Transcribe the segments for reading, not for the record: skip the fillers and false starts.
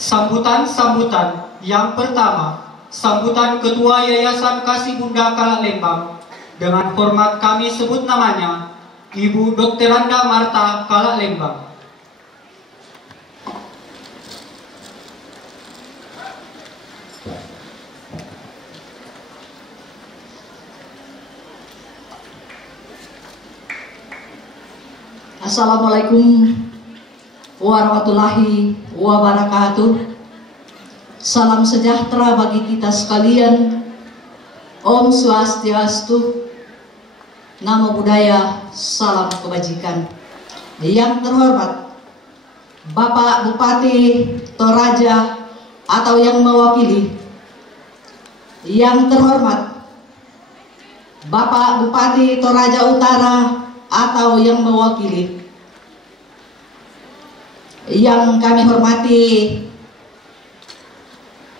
Sambutan yang pertama, sambutan Ketua Yayasan Kasih Bunda Kalak Lembang. Dengan hormat kami sebut namanya, Ibu Dr. Randa Marta Kalak Lembang. Assalamualaikum warahmatullahi wabarakatuh. Salam sejahtera bagi kita sekalian. Om Swastiastu, Namo Buddhaya, salam kebajikan. Yang terhormat Bapak Bupati Toraja atau yang mewakili. Yang terhormat Bapak Bupati Toraja Utara atau yang mewakili. Yang kami hormati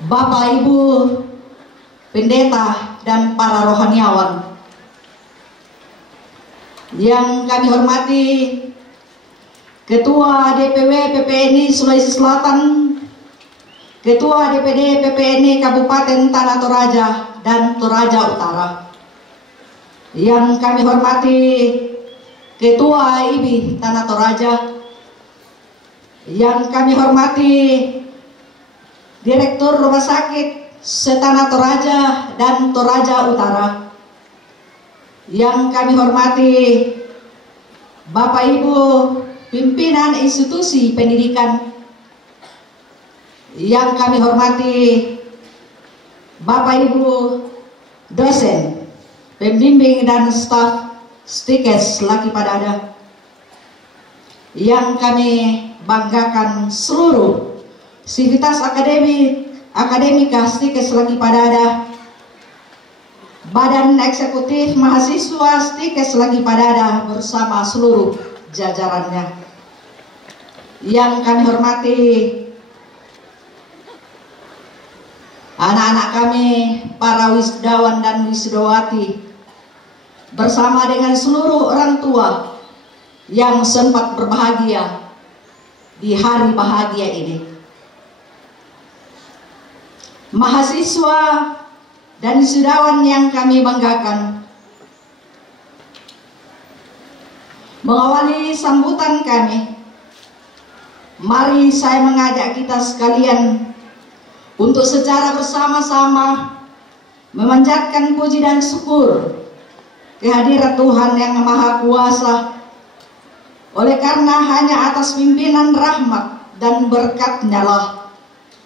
Bapak Ibu Pendeta dan para rohaniawan. Yang kami hormati Ketua DPW PPNI Sulawesi Selatan, Ketua DPD PPNI Kabupaten Tanah Toraja dan Toraja Utara. Yang kami hormati Ketua IBI Tanah Toraja. Yang kami hormati Direktur Rumah Sakit Setanah Toraja dan Toraja Utara. Yang kami hormati Bapak Ibu pimpinan institusi pendidikan. Yang kami hormati Bapak Ibu dosen, pembimbing dan staf Stikes Laki Padada. Yang kami banggakan seluruh sivitas akademika Stikes Laki Padada, Badan Eksekutif Mahasiswa Stikes Laki Padada bersama seluruh jajarannya. Yang kami hormati anak-anak kami, para wisudawan dan wisudawati, bersama dengan seluruh orang tua yang sempat berbahagia di hari bahagia ini. Mahasiswa dan wisudawan yang kami banggakan, mengawali sambutan kami, mari saya mengajak kita sekalian untuk secara bersama-sama memanjatkan puji dan syukur kehadirat Tuhan yang Maha Kuasa, oleh karena hanya atas pimpinan rahmat dan berkat-Nya lah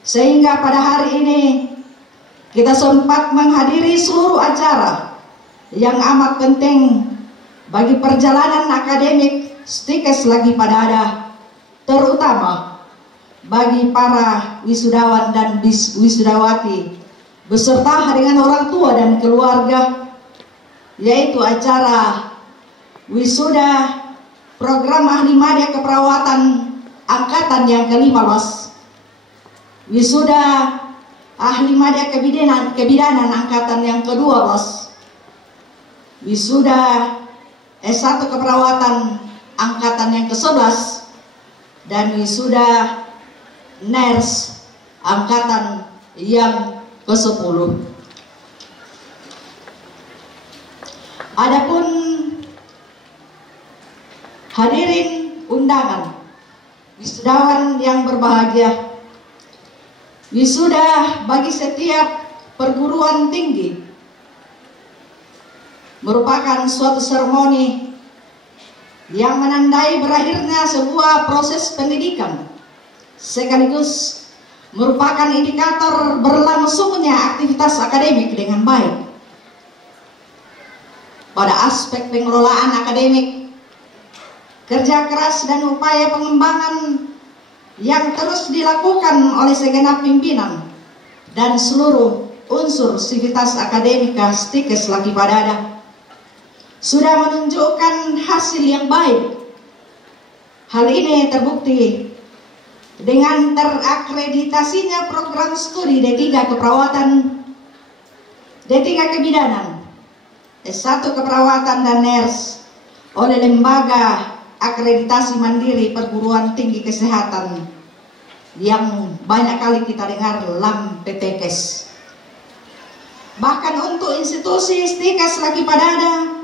sehingga pada hari ini kita sempat menghadiri seluruh acara yang amat penting bagi perjalanan akademik Stikes Laki Padada, terutama bagi para wisudawan dan wisudawati beserta dengan orang tua dan keluarga, yaitu acara wisuda program ahli madya keperawatan angkatan yang ke-15, wisuda ahli madya kebidanan angkatan yang ke-12, wisuda S1 keperawatan angkatan yang ke-11, dan wisuda nurse angkatan yang ke-10. Adapun hadirin undangan, wisudawan yang berbahagia, wisuda bagi setiap perguruan tinggi merupakan suatu seremoni yang menandai berakhirnya sebuah proses pendidikan, sekaligus merupakan indikator berlangsungnya aktivitas akademik dengan baik. Pada aspek pengelolaan akademik, kerja keras dan upaya pengembangan yang terus dilakukan oleh segenap pimpinan dan seluruh unsur sivitas akademika Stikes Laki Padada sudah menunjukkan hasil yang baik. Hal ini terbukti dengan terakreditasinya program studi D3 keperawatan, D3 kebidanan, S1 keperawatan dan nurse oleh Lembaga Akreditasi Mandiri Perguruan Tinggi Kesehatan yang banyak kali kita dengar LAMPTKes. Bahkan untuk institusi STIKES Laki Padada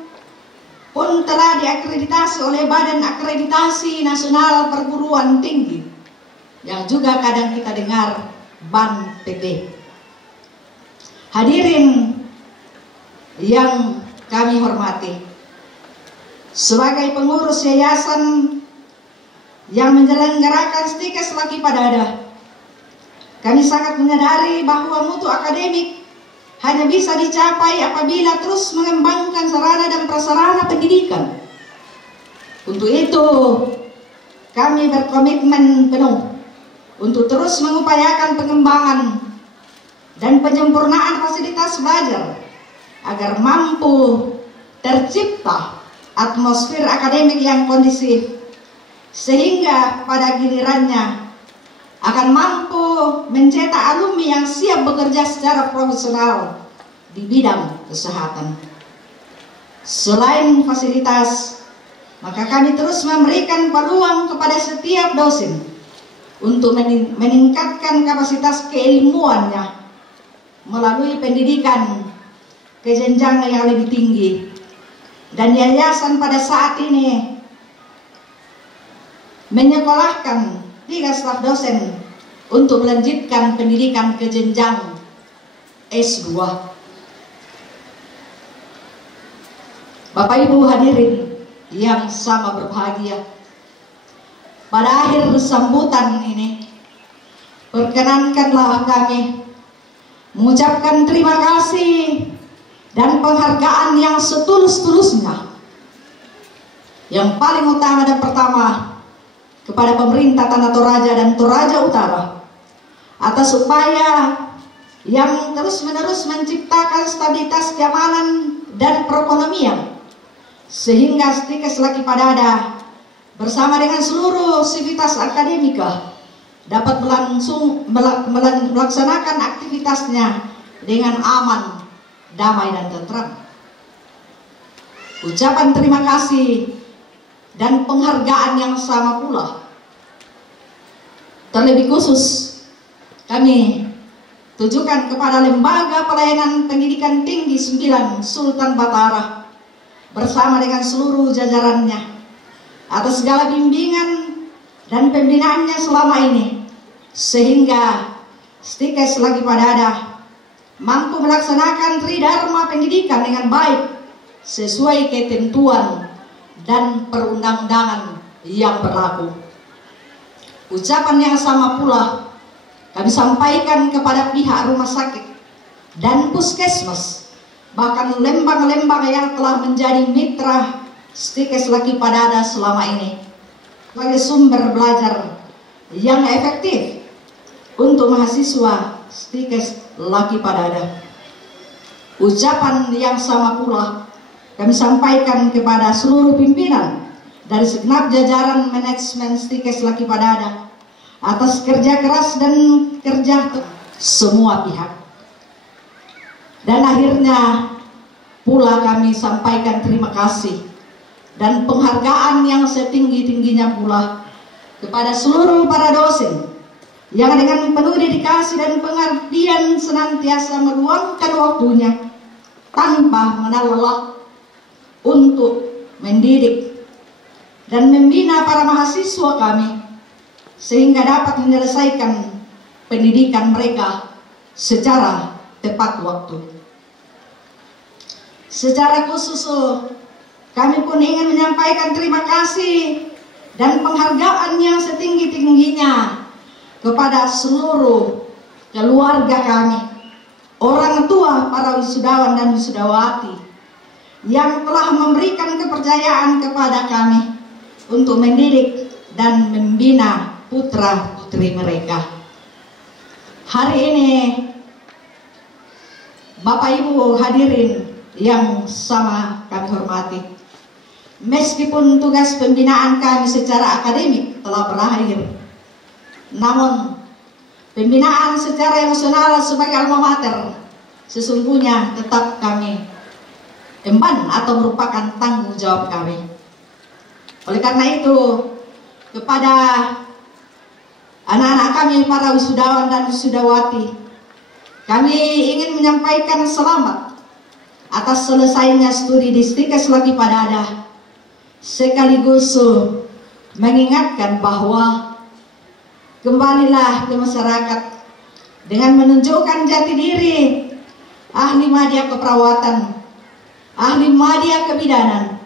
pun telah diakreditasi oleh Badan Akreditasi Nasional Perguruan Tinggi, yang juga kadang kita dengar BAN-PP. Hadirin yang kami hormati, sebagai pengurus yayasan yang menyelenggarakan STIKES Laki Padada, kami sangat menyadari bahwa mutu akademik hanya bisa dicapai apabila terus mengembangkan sarana dan prasarana pendidikan. Untuk itu, kami berkomitmen penuh untuk terus mengupayakan pengembangan dan penyempurnaan fasilitas belajar agar mampu tercipta atmosfer akademik yang kondusif, sehingga pada gilirannya akan mampu mencetak alumni yang siap bekerja secara profesional di bidang kesehatan. Selain fasilitas, maka kami terus memberikan peluang kepada setiap dosen untuk meningkatkan kapasitas keilmuannya melalui pendidikan ke jenjang yang lebih tinggi. Dan yayasan pada saat ini menyekolahkan 3 staf dosen untuk melanjutkan pendidikan ke jenjang S2. Bapak Ibu hadirin yang sama berbahagia, pada akhir sambutan ini perkenankanlah kami mengucapkan terima kasih dan penghargaan yang setulus-tulusnya. Yang paling utama dan pertama kepada pemerintah Tanah Toraja dan Toraja Utara atas upaya yang terus-menerus menciptakan stabilitas keamanan dan perekonomian, sehingga STIKES Laki Padada bersama dengan seluruh sivitas akademika dapat melaksanakan aktivitasnya dengan aman, damai dan tentram. Ucapan terima kasih dan penghargaan yang sama pula terlebih khusus kami tujukan kepada Lembaga Pelayanan Pendidikan Tinggi 9 Sultan Batara bersama dengan seluruh jajarannya atas segala bimbingan dan pembinaannya selama ini, sehingga STIKES Laki Padada mampu melaksanakan tridharma pendidikan dengan baik sesuai ketentuan dan perundang-undangan yang berlaku. Ucapan yang sama pula kami sampaikan kepada pihak rumah sakit dan puskesmas, bahkan lembang-lembang yang telah menjadi mitra STIKES Laki Padada selama ini sebagai sumber belajar yang efektif untuk mahasiswa STIKES Laki Padada. Ucapan yang sama pula kami sampaikan kepada seluruh pimpinan dari segenap jajaran manajemen STIKES Laki Padada atas kerja keras dan kerja semua pihak. Dan akhirnya pula kami sampaikan terima kasih dan penghargaan yang setinggi-tingginya pula kepada seluruh para dosen yang dengan penuh dedikasi dan pengabdian senantiasa meluangkan waktunya tanpa mengenal lelah untuk mendidik dan membina para mahasiswa kami sehingga dapat menyelesaikan pendidikan mereka secara tepat waktu. Secara khusus kami pun ingin menyampaikan terima kasih dan penghargaan yang setinggi-tingginya kepada seluruh keluarga kami, orang tua para wisudawan dan wisudawati yang telah memberikan kepercayaan kepada kami untuk mendidik dan membina putra-putri mereka. Hari ini Bapak Ibu hadirin yang sama kami hormati, meskipun tugas pembinaan kami secara akademik telah berakhir, namun pembinaan secara emosional sebagai alma mater sesungguhnya tetap kami emban atau merupakan tanggung jawab kami. Oleh karena itu, kepada anak-anak kami para wisudawan dan wisudawati, kami ingin menyampaikan selamat atas selesainya studi di Stikes Laki Padada, sekaligus mengingatkan bahwa kembalilah ke masyarakat dengan menunjukkan jati diri ahli media keperawatan, ahli media kebidanan,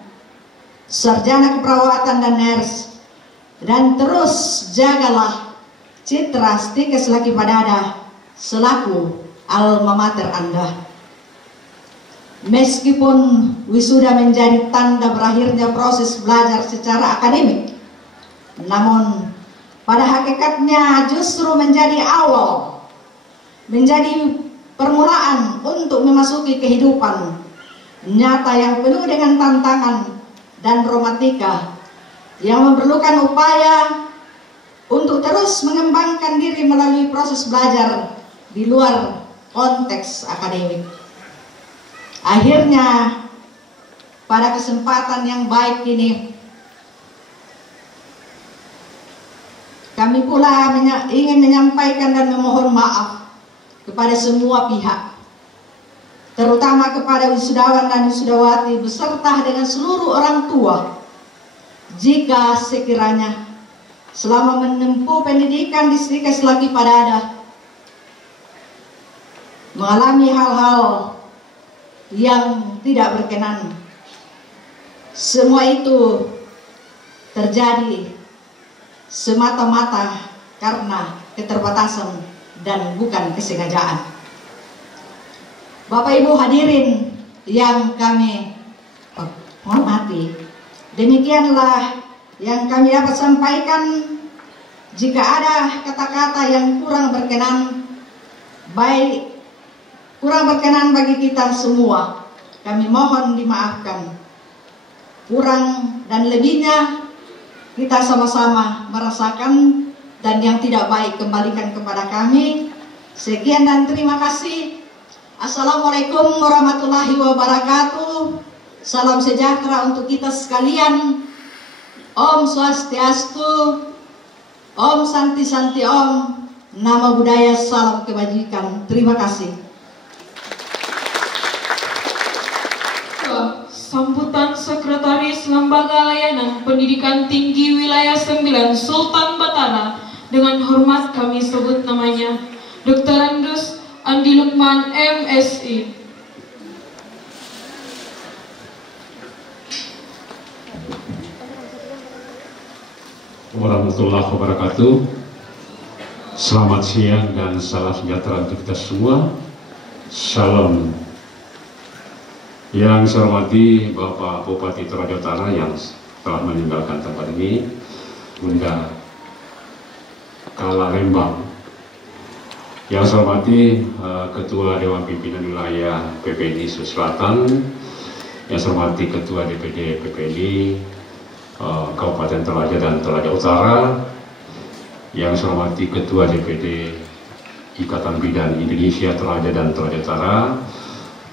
sarjana keperawatan dan nurse, dan terus jagalah citra Stikes Laki Padada selaku alma mater Anda. Meskipun wisuda menjadi tanda berakhirnya proses belajar secara akademik, namun pada hakikatnya justru menjadi awal, menjadi permulaan untuk memasuki kehidupan nyata yang penuh dengan tantangan dan romantika, yang memerlukan upaya untuk terus mengembangkan diri melalui proses belajar di luar konteks akademik. Akhirnya, pada kesempatan yang baik ini, kami pula ingin menyampaikan dan memohon maaf kepada semua pihak, terutama kepada wisudawan dan wisudawati beserta dengan seluruh orang tua, jika sekiranya selama menempuh pendidikan di Stikes Laki Padada mengalami hal-hal yang tidak berkenan. Semua itu terjadi semata-mata karena keterbatasan dan bukan kesengajaan. Bapak Ibu hadirin yang kami hormati, demikianlah yang kami dapat sampaikan. Jika ada kata-kata yang kurang berkenan bagi kita semua, kami mohon dimaafkan. Kurang dan lebihnya kita sama-sama merasakan, dan yang tidak baik kembalikan kepada kami. Sekian dan terima kasih. Assalamualaikum warahmatullahi wabarakatuh. Salam sejahtera untuk kita sekalian. Om Swastiastu, Om Santi Santi Om, Namo Buddhaya, salam kebajikan. Terima kasih. Sambutan Sekretaris Lembaga Layanan Pendidikan Tinggi Wilayah 9 Sultan Batara, dengan hormat kami sebut namanya Dr. Andus Andi Lukman MSI. Warahmatullahi wabarakatuh. Selamat siang dan salam sejahtera untuk kita semua. Salam. Yang saya hormati Bapak Bupati Toraja Utara yang telah meninggalkan tempat ini, Bunda Kala Lembang. Yang saya hormati Ketua Dewan Pimpinan Wilayah PPNI Sulawesi Selatan, yang saya hormati Ketua DPD PPNI Kabupaten Toraja dan Toraja Utara, yang saya hormati Ketua DPD Ikatan Bidan Indonesia Toraja dan Toraja Utara,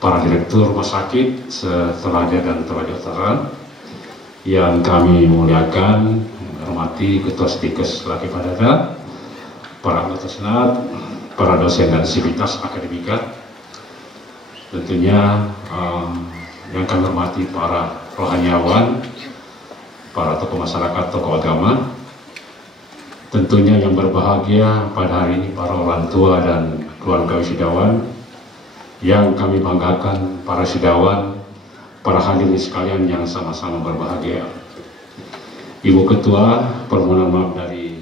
para direktur rumah sakit Toraja dan Toraja Utara, yang kami muliakan, hormati Ketua Stikes Laki Padada, para anggota senat, para dosen dan sivitas akademika, tentunya yang kami hormati para rohaniawan, para tokoh masyarakat, tokoh agama, tentunya yang berbahagia pada hari ini para orang tua dan keluarga wisudawan, yang kami banggakan para wisudawan, para hadirin sekalian yang sama-sama berbahagia. Ibu Ketua, permohonan maaf dari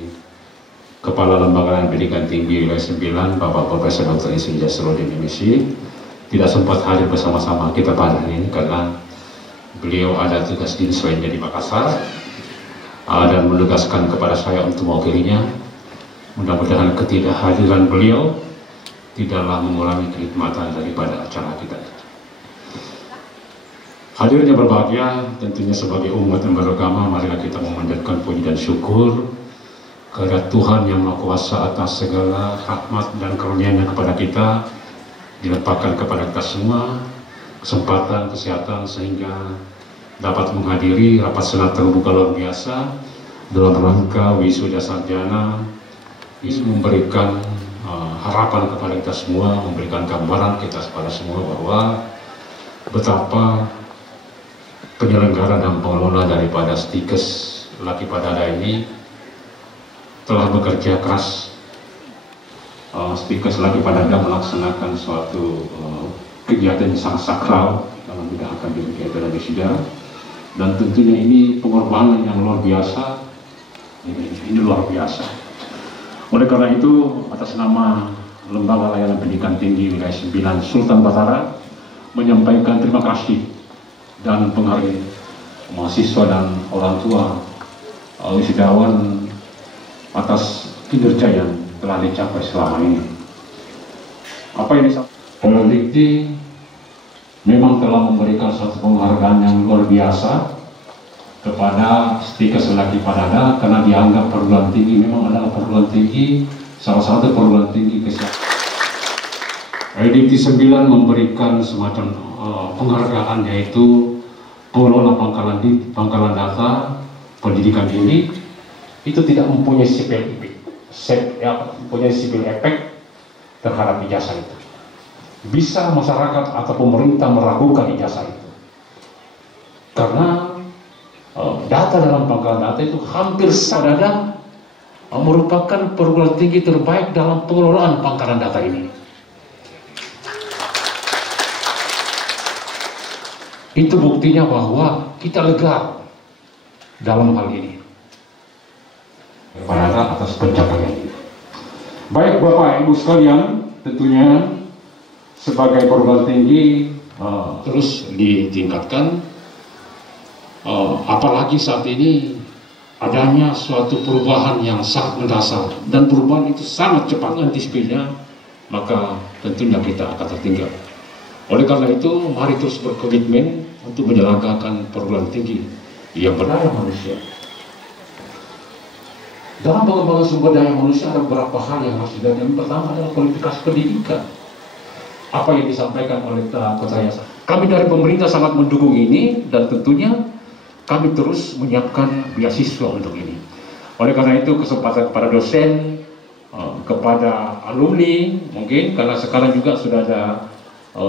Kepala Lembaga Pendidikan Tinggi Wilayah 9, Bapak Profesor Dr. Insinyur Jasrudin MSI, tidak sempat hadir bersama-sama kita pada hari ini karena beliau ada tugas dinas lainnya di Makassar, dan menugaskan kepada saya untuk mewakilinya. Mudah-mudahan ketidakhadiran beliau tidaklah mengurangi kenikmatan daripada acara kita. Hadirin yang berbahagia, tentunya sebagai umat yang beragama, marilah kita memanjatkan puji dan syukur kepada Tuhan yang Maha Kuasa atas segala rahmat dan karunia-Nya kepada kita, dilimpahkan kepada kita semua kesempatan, kesehatan, sehingga dapat menghadiri rapat senat terbuka luar biasa dalam rangka wisuda sarjana bisa memberikan harapan kepada kita semua, memberikan gambaran kita kepada semua bahwa betapa penyelenggara dan pengelola daripada Stikes Laki Padada ini telah bekerja keras. Stikes Laki Padada melaksanakan suatu kegiatan yang sangat sakral dalam bidang akademik dan wisuda, dan tentunya ini pengorbanan yang luar biasa. Ini luar biasa. Oleh karena itu, atas nama Lembaga Layanan Pendidikan Tinggi Wilayah 9 Sultan Batara menyampaikan terima kasih dan penghargaan mahasiswa dan orang tua wisudawan atas kinerja yang telah dicapai selama ini. Apa yang disampaikan Dikti memang telah memberikan suatu penghargaan yang luar biasa kepada Stikes Laki Padada, karena dianggap perguruan tinggi memang adalah perguruan tinggi, salah satu perguruan tinggi kesehatan. Dikti 9 memberikan semacam penghargaan, yaitu pengelola pangkalan data pendidikan ini itu tidak mempunyai sipil efek terhadap ijazah itu. Bisa masyarakat atau pemerintah meragukan ijazah itu, karena data dalam pangkalan data itu hampir sama merupakan perguruan tinggi terbaik dalam pengelolaan pangkalan data ini. Itu buktinya bahwa kita lega dalam hal ini. Pada atas pencapaian ini. Baik Bapak Ibu sekalian, tentunya sebagai perguruan tinggi terus ditingkatkan. Apalagi saat ini adanya suatu perubahan yang sangat mendasar, dan perubahan itu sangat cepat antisipasinya, maka tentunya kita akan tertinggal. Oleh karena itu, mari terus berkomitmen untuk menyelenggarakan perguruan tinggi yang berdaya manusia. Dalam pengembangan sumber daya manusia ada beberapa hal yang harus dilakukan. Yang pertama adalah kualifikasi pendidikan. Apa yang disampaikan oleh Kota Yayasan. Kami dari pemerintah sangat mendukung ini, dan tentunya kami terus menyiapkan beasiswa untuk ini. Oleh karena itu, kesempatan kepada dosen, kepada alumni, mungkin karena sekarang juga sudah ada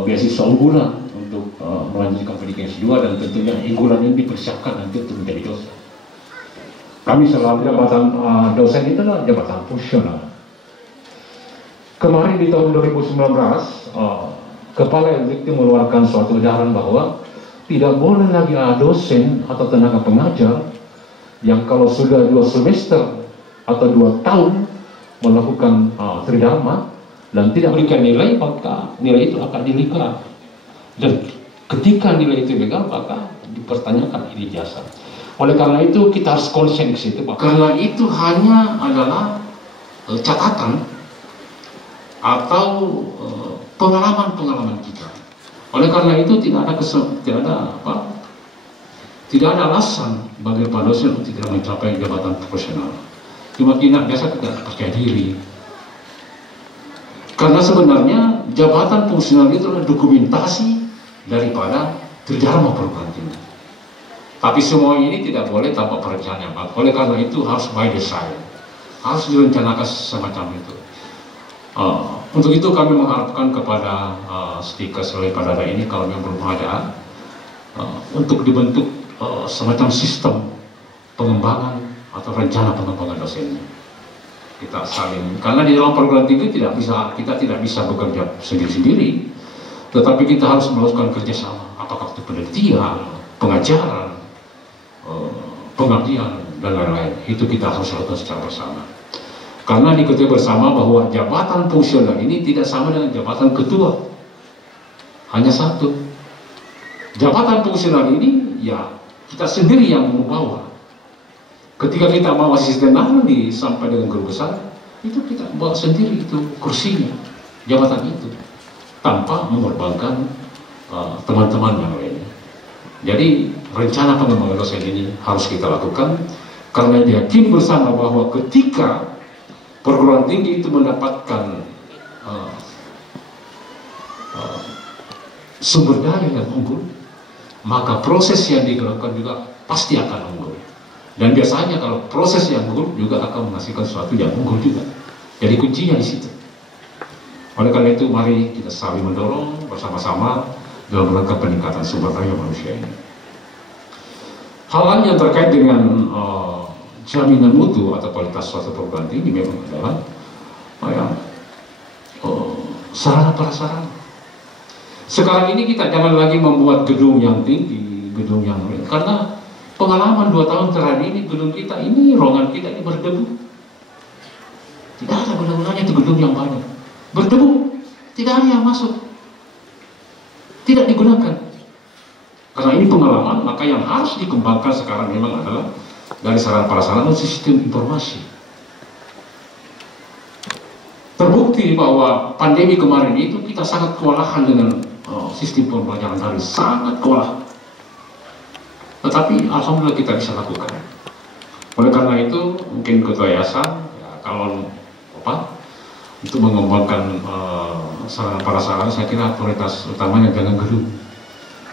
beasiswa unggulan untuk melanjutkan pendidikan S2, dan tentunya unggulan ini dipersiapkan nanti untuk menjadi dosen. Kami selalu jabatan dosen itu adalah jabatan fungsional. Kemarin di tahun 2019, Kepala Dikti mengeluarkan suatu edaran bahwa tidak boleh lagi ada dosen atau tenaga pengajar yang kalau sudah 2 semester atau 2 tahun melakukan tridharma dan tidak memberikan nilai, maka nilai itu akan dilegal. Dan ketika nilai itu legal, maka dipertanyakan ijazah. Oleh karena itu kita harus konsen di situ, karena itu hanya adalah catatan atau pengalaman kita. Oleh karena itu tidak ada alasan bagi para dosen untuk tidak mencapai jabatan profesional. Cuma biasa tidak percaya diri. Karena sebenarnya jabatan fungsional itu adalah dokumentasi daripada tridharma perguruan tinggi. Tapi semua ini tidak boleh tanpa perencanaan. Oleh karena itu harus by design, harus direncanakan semacam itu. Untuk itu kami mengharapkan kepada Stikes Laki Padada ini, kalau yang belum ada, untuk dibentuk semacam sistem pengembangan atau rencana pengembangan dosennya. Kita saling, karena di dalam perguruan tinggi kita tidak bisa bekerja sendiri-sendiri, tetapi kita harus melakukan kerjasama, apakah itu penelitian, pengajaran, pengabdian, dan lain-lain. Itu kita harus lakukan secara bersama. Karena diketahui bersama bahwa jabatan fungsional ini tidak sama dengan jabatan ketua. Hanya satu. Jabatan fungsional ini ya kita sendiri yang membawa. Ketika kita bawa asisten ahli sampai dengan guru besar, itu kita bawa sendiri itu kursinya, jabatan itu, tanpa mengorbankan teman-teman yang lainnya. Jadi rencana pengembangan dosen ini harus kita lakukan, karena yakin bersama bahwa ketika perguruan tinggi itu mendapatkan sumber daya yang unggul, maka proses yang dilakukan juga pasti akan unggul. Dan biasanya kalau proses yang unggul juga akan menghasilkan sesuatu yang unggul juga. Jadi kuncinya di situ. Oleh karena itu mari kita saling mendorong bersama-sama dalam rangka peningkatan sumber daya manusia ini. Hal-hal yang terkait dengan jaminan mutu atau kualitas suatu perguruan tinggi memang adalah sarana prasarana. Sekarang ini kita jangan lagi membuat gedung yang tinggi, gedung yang karena pengalaman 2 tahun terakhir ini gedung kita ini, ruangan kita ini berdebu. Tidak ada guna-gunanya itu gedung yang banyak. Berdebu, tidak ada yang masuk. Tidak digunakan. Karena ini pengalaman, maka yang harus dikembangkan sekarang memang adalah dari sarana prasarana sistem informasi. Terbukti bahwa pandemi kemarin itu kita sangat kewalahan dengan sistem pembelajaran daring, sangat kewalahan. Tetapi alhamdulillah kita bisa lakukan. Oleh karena itu mungkin ketua yayasan ya, kalau untuk mengembangkan sarana prasarana, saya kira prioritas utamanya jangan gedung.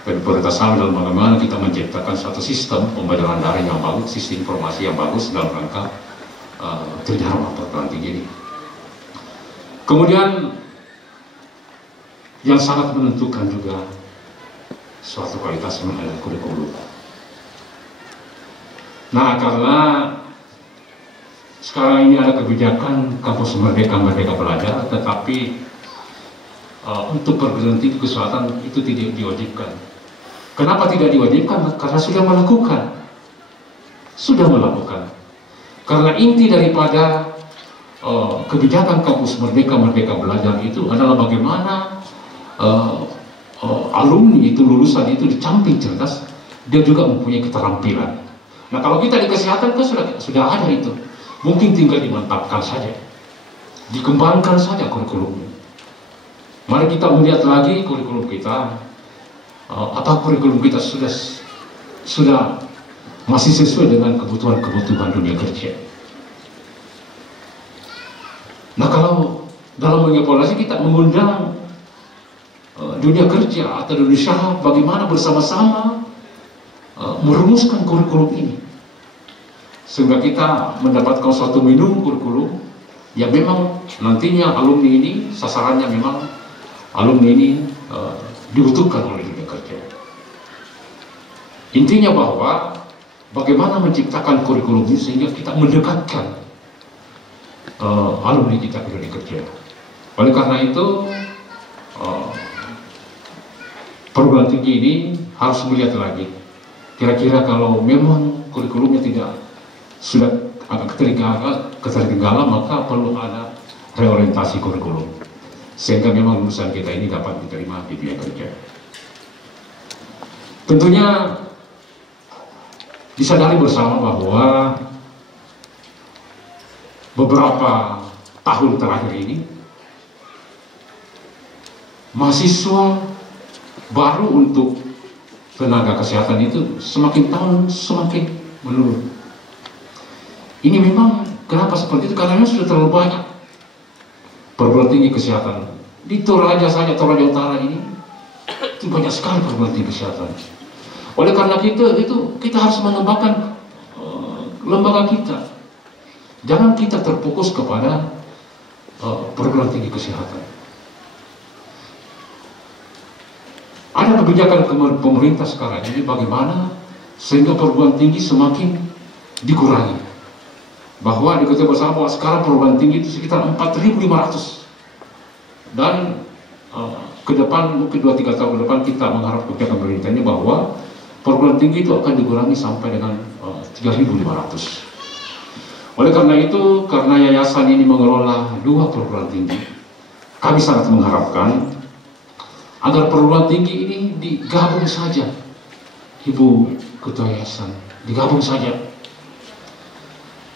Dan prioritas kami dalam bagaimana kita menciptakan suatu sistem pembelajaran daring yang bagus, sistem informasi yang bagus dalam rangka terjangkau perguruan tinggi ini. Kemudian yang sangat menentukan juga suatu kualitas adalah kurikulum. Nah, karena sekarang ini ada kebijakan kampus merdeka belajar, tetapi untuk perguruan tinggi kesehatan itu tidak diwajibkan. Kenapa tidak diwajibkan? Karena sudah melakukan. Karena inti daripada kebijakan kampus merdeka belajar itu adalah bagaimana alumni itu, lulusan itu dicamping cerdas, dia juga mempunyai keterampilan. Nah, kalau kita di kesehatan kan sudah ada itu, mungkin tinggal dimantapkan saja, dikembangkan saja kurikulumnya. Mari kita melihat lagi kurikulum kita, apa kurikulum kita sudah masih sesuai dengan kebutuhan dunia kerja. Nah, kalau dalam mengevaluasi kita mengundang dunia kerja atau dunia usaha bagaimana bersama-sama merumuskan kurikulum ini, sehingga kita mendapatkan suatu menu kurikulum yang memang nantinya alumni ini sasarannya memang alumni ini dibutuhkan oleh dunia kerja. Intinya bahwa bagaimana menciptakan kurikulum ini sehingga kita mendekatkan alumni kita ke dunia kerja. Oleh karena itu perguruan tinggi ini harus melihat lagi, kira-kira kalau memang kurikulumnya sudah agak ketertinggalan, maka perlu ada reorientasi kurikulum sehingga memang lulusan kita ini dapat diterima di dunia kerja. Tentunya disadari bersama bahwa beberapa tahun terakhir ini mahasiswa baru untuk tenaga kesehatan itu semakin tahun semakin menurun. Ini memang kenapa seperti itu? Karena sudah terlalu banyak perguruan tinggi kesehatan di Toraja saja, Toraja Utara ini itu banyak sekali perguruan tinggi kesehatan. Oleh karena kita harus mengembangkan lembaga kita. Jangan kita terfokus kepada perguruan tinggi kesehatan. Ada kebijakan pemerintah sekarang ini bagaimana sehingga perguruan tinggi semakin dikurangi. Bahwa diketahui bersama bahwa sekarang perguruan tinggi itu sekitar 4.500. Dan ke depan, mungkin 2-3 tahun ke depan kita mengharap kebijakan pemerintah ini bahwa perguruan tinggi itu akan dikurangi sampai dengan 3.500. Oleh karena itu, karena yayasan ini mengelola 2 perguruan tinggi, kami sangat mengharapkan agar perguruan tinggi ini digabung saja, Ibu Ketua Yayasan, digabung saja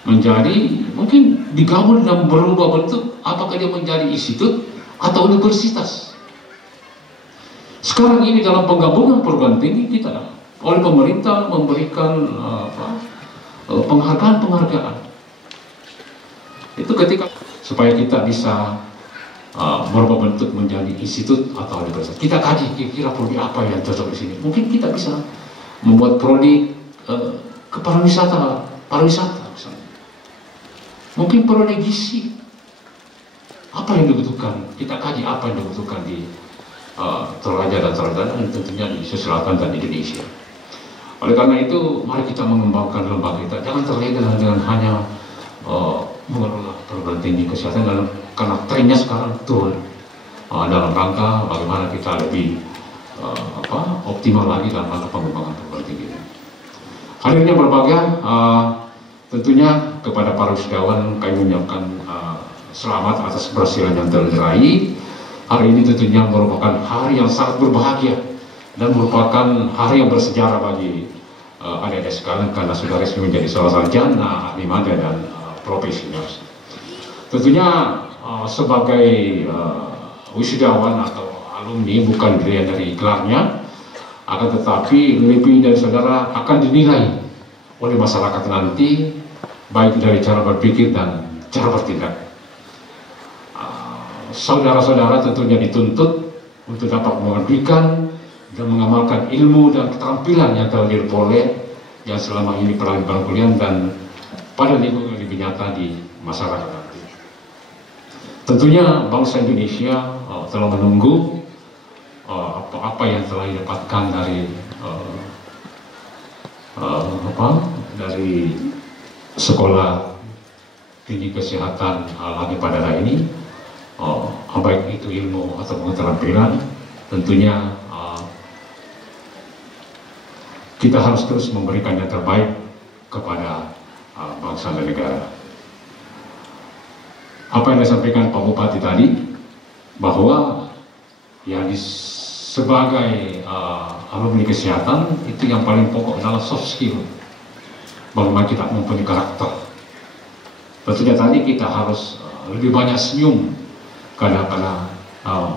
menjadi, mungkin digabung dan berubah bentuk, apakah dia menjadi institut atau universitas. Sekarang ini dalam penggabungan perguruan tinggi kita oleh pemerintah memberikan penghargaan. Itu ketika supaya kita bisa berubah bentuk menjadi institut atau universitas. Kita kaji kira-kira prodi apa yang cocok di sini. Mungkin kita bisa membuat prodi pariwisata misalnya. Mungkin prodi gizi apa yang dibutuhkan, kita kaji apa yang dibutuhkan di Toraja dan Toraja, dan tentunya di Sulawesi Selatan dan Indonesia. Oleh karena itu, mari kita mengembangkan lembaga kita, jangan terlena dengan hanya mengelola perguruan tinggi kesehatan, karena trennya sekarang turun dalam rangka bagaimana kita lebih optimal lagi dalam rangka pengembangan perguruan tinggi. Hadirin yang berbahagia, tentunya kepada para wisudawan kami mengucapkan selamat atas keberhasilan yang telah diraih. Hari ini tentunya merupakan hari yang sangat berbahagia dan merupakan hari yang bersejarah bagi adik-adik sekalian, karena sudah resmi menjadi seorang sarjana, ahli mada dan profesional. Tentunya sebagai wisudawan atau alumni bukan dilihat dari gelarnya, akan tetapi lebih dari saudara akan dinilai oleh masyarakat nanti, baik dari cara berpikir dan cara bertindak. Saudara-saudara tentunya dituntut untuk dapat memberikan dan mengamalkan ilmu dan keterampilan yang telah diperoleh yang selama ini pernah kuliah dan pada lingkungan lebih nyata di masyarakat nanti. Tentunya bangsa Indonesia telah menunggu apa yang telah didapatkan dari dari sekolah tinggi kesehatan lagi pada hari ini, baik itu ilmu atau keterampilan. Tentunya kita harus terus memberikan yang terbaik kepada bangsa dan negara. Apa yang disampaikan Pak Bupati tadi, bahwa ya sebagai alumni kesehatan itu yang paling pokok adalah soft skill, bagaimana kita mempunyai karakter. Tentunya tadi kita harus lebih banyak senyum karena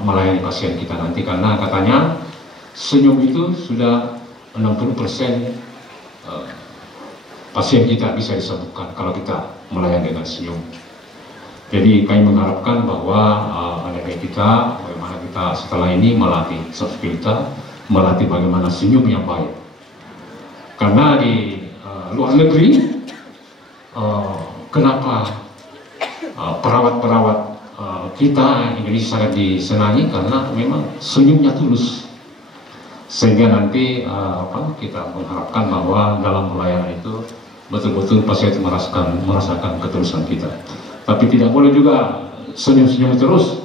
melayani pasien kita nanti, karena katanya senyum itu sudah 60% pasien kita bisa disembuhkan kalau kita melayani dengan senyum. Jadi kami mengharapkan bahwa adik-adik kita, bagaimana kita setelah ini melatih soft skill kita, melatih bagaimana senyum yang baik. Karena di luar negeri, kenapa perawat-perawat kita Indonesia sangat disenangi, karena memang senyumnya tulus. Sehingga nanti kita mengharapkan bahwa dalam pelayanan itu betul-betul pasien merasakan ketulusan kita. Tapi tidak boleh juga senyum-senyum terus,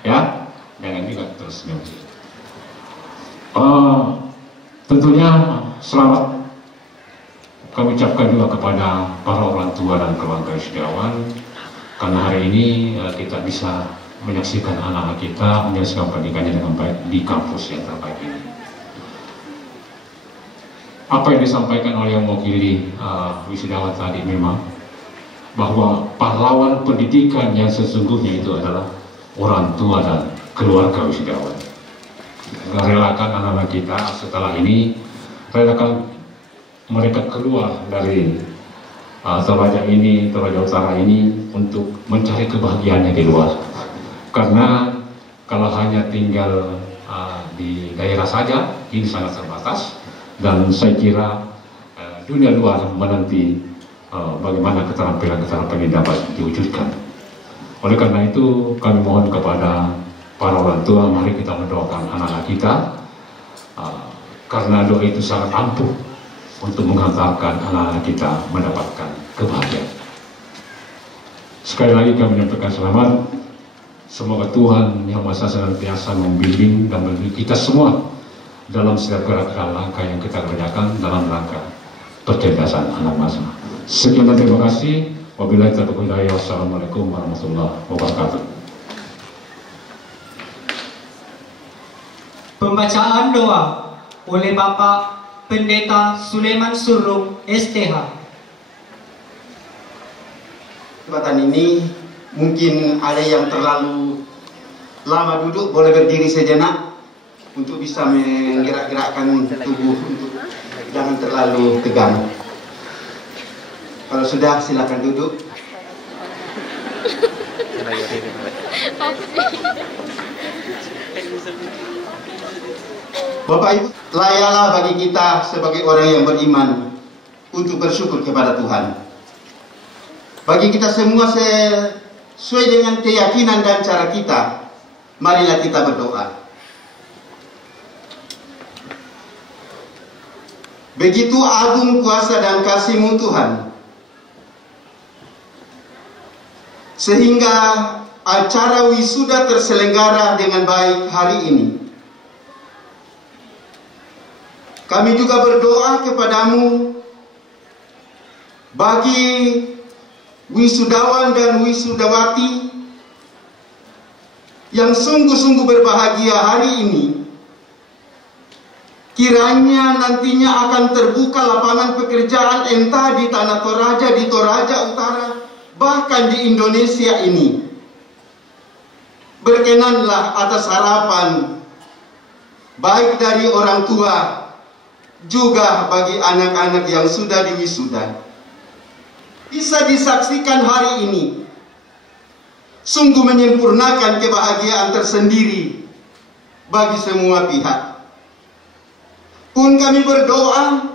ya, jangan juga terus senyum. Tentunya selamat kami ucapkan juga kepada para orang tua dan keluarga wisudawan, karena hari ini kita bisa menyaksikan anak-anak kita menyelesaikan pendidikannya dengan baik di kampus yang terbaik ini. Apa yang disampaikan oleh yang mewakili wisudawan tadi, memang bahwa pahlawan pendidikan yang sesungguhnya itu adalah orang tua dan keluarga wisudawan. Relakan anak-anak kita setelah ini, relakan mereka keluar dari Toraja ini, Toraja Utara ini, untuk mencari kebahagiaannya di luar. Karena kalau hanya tinggal di daerah saja, ini sangat terbatas, dan saya kira dunia luar menanti bagaimana keterampilan-keterampilan yang dapat diwujudkan. Oleh karena itu, kami mohon kepada para orang tua, mari kita mendoakan anak-anak kita, karena doa itu sangat ampuh untuk menghantarkan anak-anak kita mendapatkan kebahagiaan. Sekali lagi kami menyampaikan selamat. Semoga Tuhan Yang Maha Esa senantiasa membimbing dan membimbing kita semua dalam setiap gerak-gerak langkah yang kita kerjakan dalam rangka percerdasan anak bangsa. Sekian dan terima kasih. Wabillahi taufiq wal hidayah. Wassalamualaikum warahmatullahi wabarakatuh. Pembacaan doa oleh Bapak Pendeta Sulaiman Surung, STH. Kesempatan ini mungkin ada yang terlalu lama duduk, boleh berdiri sejenak untuk bisa menggerak-gerakkan tubuh, untuk jangan terlalu tegang. Kalau sudah silakan duduk. Bapak Ibu, layaklah bagi kita sebagai orang yang beriman untuk bersyukur kepada Tuhan. Bagi kita semua sesuai dengan keyakinan dan cara kita, marilah kita berdoa. Begitu agung kuasa dan kasih-Mu Tuhan, sehingga acara wisuda terselenggara dengan baik hari ini. Kami juga berdoa kepadamu bagi wisudawan dan wisudawati yang sungguh-sungguh berbahagia hari ini. Kiranya nantinya akan terbuka lapangan pekerjaan entah di Tanah Toraja, di Toraja Utara, bahkan di Indonesia ini. Berkenanlah atas harapan baik dari orang tua juga bagi anak-anak yang sudah diwisuda bisa disaksikan hari ini, sungguh menyempurnakan kebahagiaan tersendiri bagi semua pihak. Pun kami berdoa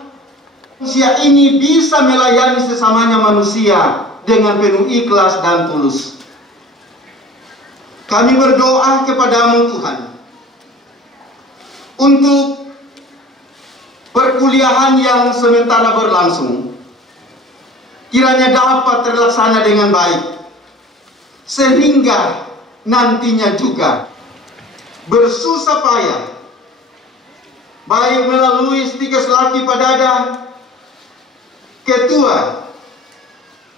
manusia ini bisa melayani sesamanya manusia dengan penuh ikhlas dan tulus. Kami berdoa kepadamu Tuhan untuk perkuliahan yang sementara berlangsung, kiranya dapat terlaksana dengan baik, sehingga nantinya juga bersusah payah baik melalui Stikes Laki Padada, ketua,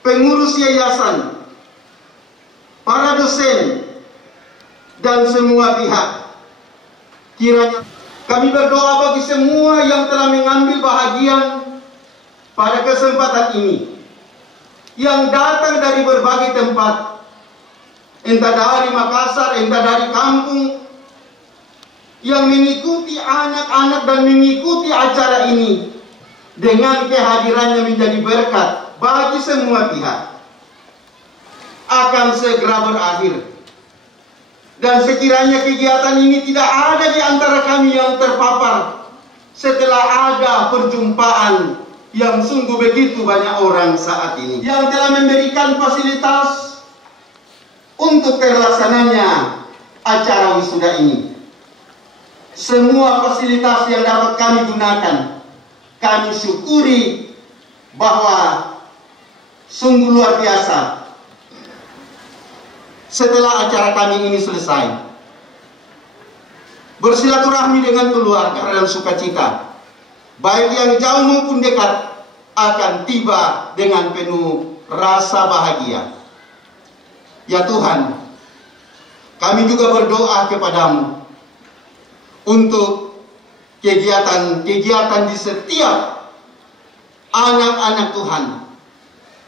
pengurus yayasan, para dosen, dan semua pihak. Kiranya kami berdoa bagi semua yang telah mengambil bahagian pada kesempatan ini, yang datang dari berbagai tempat, entah dari Makassar, entah dari kampung, yang mengikuti anak-anak dan mengikuti acara ini dengan kehadirannya menjadi berkat bagi semua pihak, akan segera berakhir. Dan sekiranya kegiatan ini tidak ada di antara kami yang terpapar setelah ada perjumpaan yang sungguh begitu banyak orang saat ini yang telah memberikan fasilitas untuk terlaksananya acara wisuda ini. Semua fasilitas yang dapat kami gunakan, kami syukuri bahwa sungguh luar biasa. Setelah acara kami ini selesai, bersilaturahmi dengan keluarga dalam sukacita, baik yang jauh maupun dekat, akan tiba dengan penuh rasa bahagia. Ya Tuhan, kami juga berdoa kepadamu untuk kegiatan-kegiatan di setiap anak-anak Tuhan.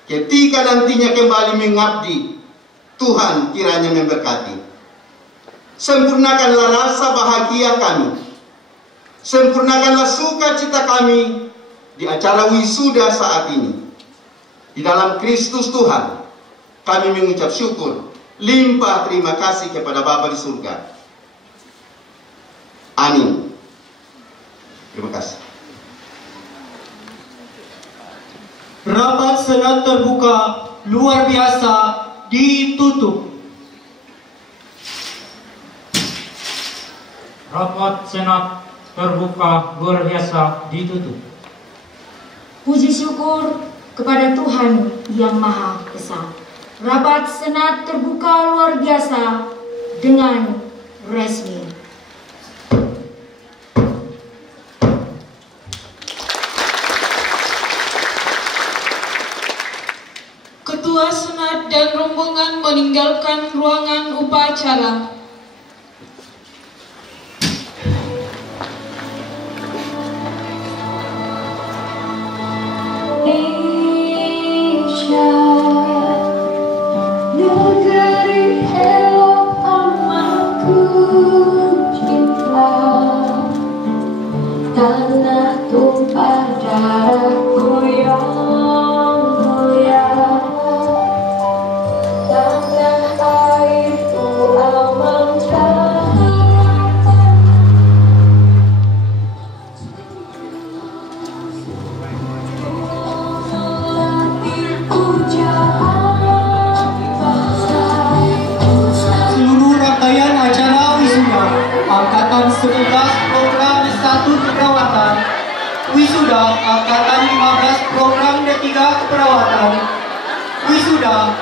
Ketika nantinya kembali mengabdi, Tuhan kiranya memberkati. Sempurnakanlah rasa bahagia kami, sempurnakanlah sukacita kami di acara wisuda saat ini. Di dalam Kristus Tuhan, kami mengucap syukur, limpah terima kasih kepada Bapa di surga. Amin. Terima kasih. Rapat senat terbuka luar biasa ditutup. Rapat senat terbuka luar biasa ditutup. Puji syukur kepada Tuhan yang Maha Esa. Rapat senat terbuka luar biasa dengan resmi. Ketua Senat dan rombongan meninggalkan ruangan upacara. Tanah tumpah darahku yang mulia, tanah airku aman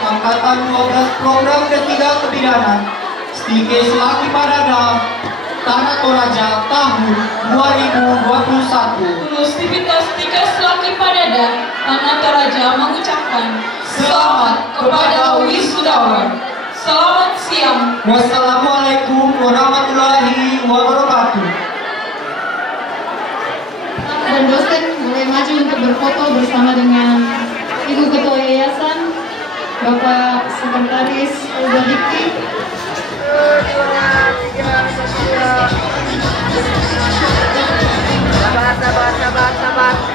Angkatan 12 Program Ketiga Kebidanan Stike Selaki Padada Tanah Toraja tahun 2021. Universitas Stike Selaki Padada Tanah Toraja mengucapkan selamat kepada wisudawan. Selamat siang. Wassalamualaikum warahmatullahi wabarakatuh. Dan dosen boleh maju untuk berfoto bersama dengan Ibu Ketua Yayasan, Bapak Sekretaris Olga Dikti. Sabar.